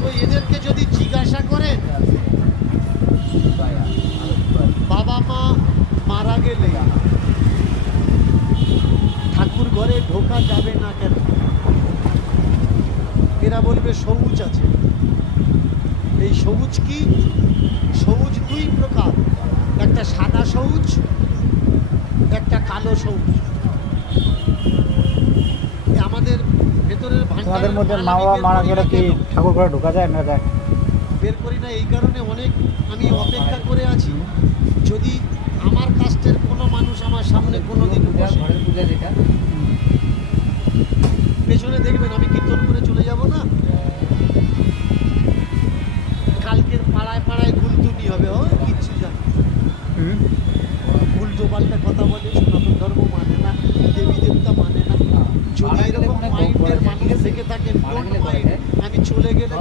তো এদেরকে যদি জিজ্ঞাসা করেন বাবা মা মারা গেলে ঠাকুর ঘরে ঢোকা যাবে না কেন, এরা বলবে সবুজ আছে। এই সবুজ কি? সবুজ দুই প্রকার, একটা সাদা সবুজ, একটা কালো সবুজ। আমাদের ভেতরের তোমাদের মধ্যে মা বাবা মারা গেলে কি ঠাকুর ঘরে ঢোকা যায় না যায়? বের করি না এই কারণে অনেক আমি অপেক্ষা করে আছি, যদি আমার কাস্টের কোনো মানুষ আমার সামনে কোনোদিন ঘরের পূজা যেটা পেছনে দেখবেন আমি কীর্তন করে চলে যাব না, কালকের পাড়ায় পাড়ায় গুলতুনি হবে, ও কিচ্ছু জানি উল্টো পাল্টা কথা বলে, সনাতন ধর্ম মানে না, দেবী দেবতা মানে না। যদি এরকম মাইন্ডের মানুষ থেকে থাকে, আমি চলে গেলে